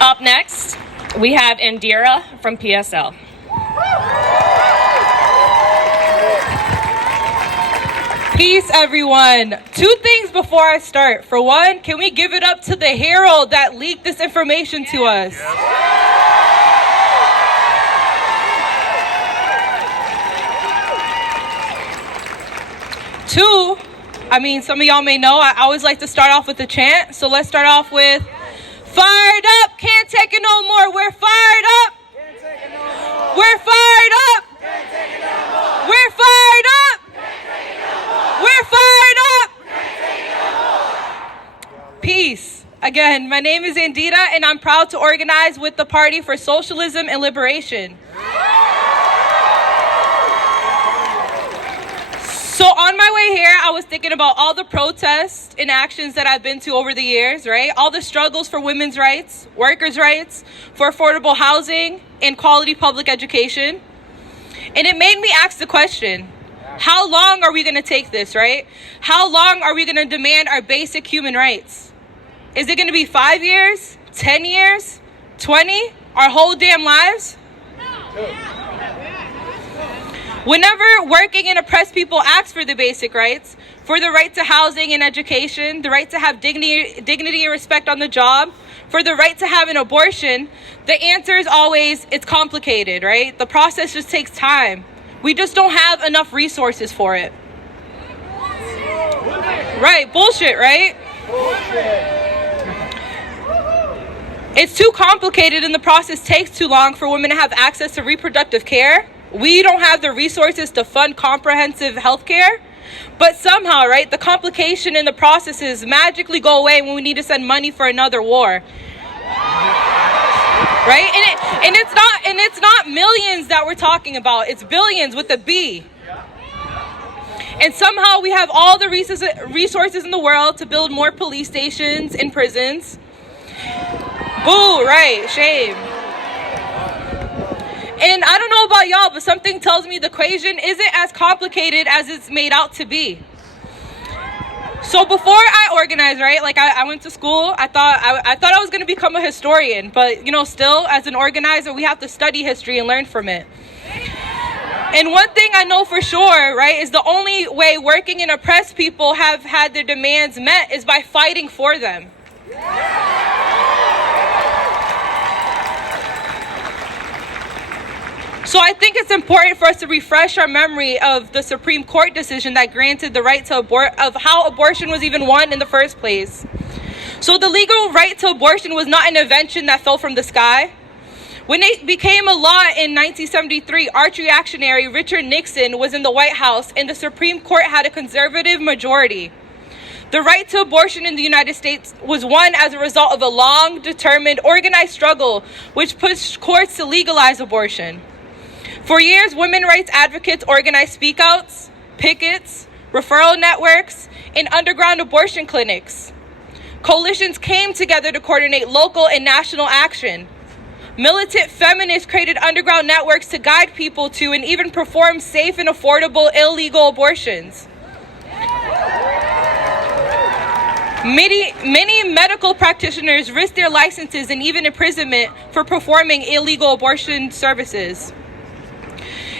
Up next, we have Indira from PSL. Peace, everyone. Two things before I start. For one, can we give it up to the Herald that leaked this information to us? Two, some of y'all may know, I always like to start off with a chant. So let's start off with, fired up, can't take it no more. We're fired up. We're fired up. We're fired up. We're fired up. Peace. Again, my name is Andita, and I'm proud to organize with the Party for Socialism and Liberation. So on my way here, I was thinking about all the protests and actions that I've been to over the years, right? All the struggles for women's rights, workers' rights, for affordable housing, and quality public education. And it made me ask the question, how long are we going to take this, right? How long are we going to demand our basic human rights? Is it going to be 5 years, 10 years, 20, our whole damn lives? Whenever working and oppressed people ask for the basic rights, for the right to housing and education, the right to have dignity and respect on the job, for the right to have an abortion, the answer is always, it's complicated, right? The process just takes time. We just don't have enough resources for it. Right, bullshit, right? It's too complicated and the process takes too long for women to have access to reproductive care. We don't have the resources to fund comprehensive health care. But somehow, right, the complication in the processes magically go away when we need to send money for another war. Right? And it's not millions that we're talking about. It's billions with a B. And somehow we have all the resources in the world to build more police stations and prisons. Boo, right, shame. And I don't know about y'all, but something tells me the equation isn't as complicated as it's made out to be. So before I organized, right, like I went to school, I thought I was going to become a historian, but still as an organizer, we have to study history and learn from it. And one thing I know for sure, right, is the only way working and oppressed people have had their demands met is by fighting for them. So I think it's important for us to refresh our memory of the Supreme Court decision that granted the right to of how abortion was even won in the first place. So the legal right to abortion was not an invention that fell from the sky. When it became a law in 1973, arch reactionary Richard Nixon was in the White House and the Supreme Court had a conservative majority. The right to abortion in the United States was won as a result of a long, determined, organized struggle which pushed courts to legalize abortion. For years, women rights advocates organized speakouts, pickets, referral networks, and underground abortion clinics. Coalitions came together to coordinate local and national action. Militant feminists created underground networks to guide people to and even perform safe and affordable illegal abortions. Many medical practitioners risked their licenses and even imprisonment for performing illegal abortion services.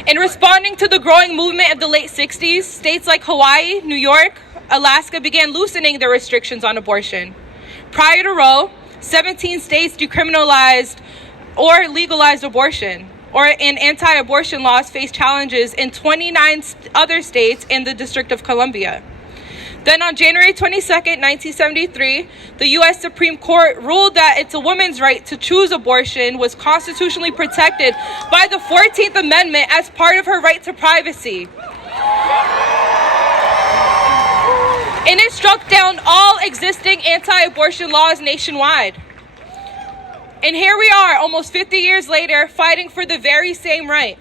In responding to the growing movement of the late 60s, states like Hawaii, New York, Alaska began loosening their restrictions on abortion. Prior to Roe, 17 states decriminalized or legalized abortion, and anti-abortion laws faced challenges in 29 other states and the District of Columbia. Then on January 22nd, 1973, the U.S. Supreme Court ruled that it's a woman's right to choose abortion was constitutionally protected by the 14th Amendment as part of her right to privacy. And it struck down all existing anti-abortion laws nationwide. And here we are, almost 50 years later, fighting for the very same right.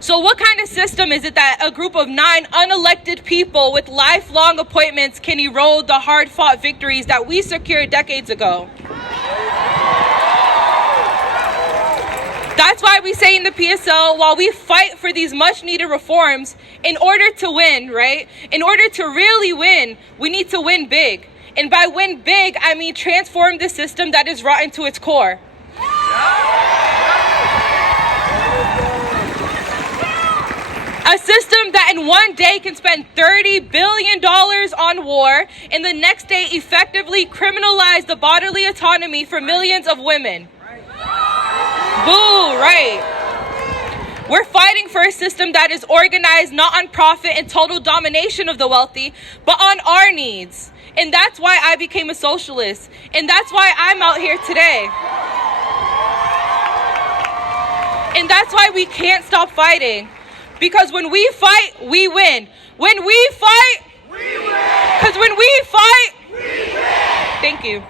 So what kind of system is it that a group of 9 unelected people with lifelong appointments can erode the hard-fought victories that we secured decades ago? That's why we say in the PSL, while we fight for these much-needed reforms, in order to win, right? In order to really win, we need to win big. And by win big, I mean transform the system that is rotten to its core. A system that in one day can spend $30 billion on war and the next day effectively criminalize the bodily autonomy for millions of women. Boo, right. We're fighting for a system that is organized not on profit and total domination of the wealthy, but on our needs. And that's why I became a socialist. And that's why I'm out here today. And that's why we can't stop fighting. Because when we fight, we win. When we fight, we win. Because when we fight, we win. Thank you.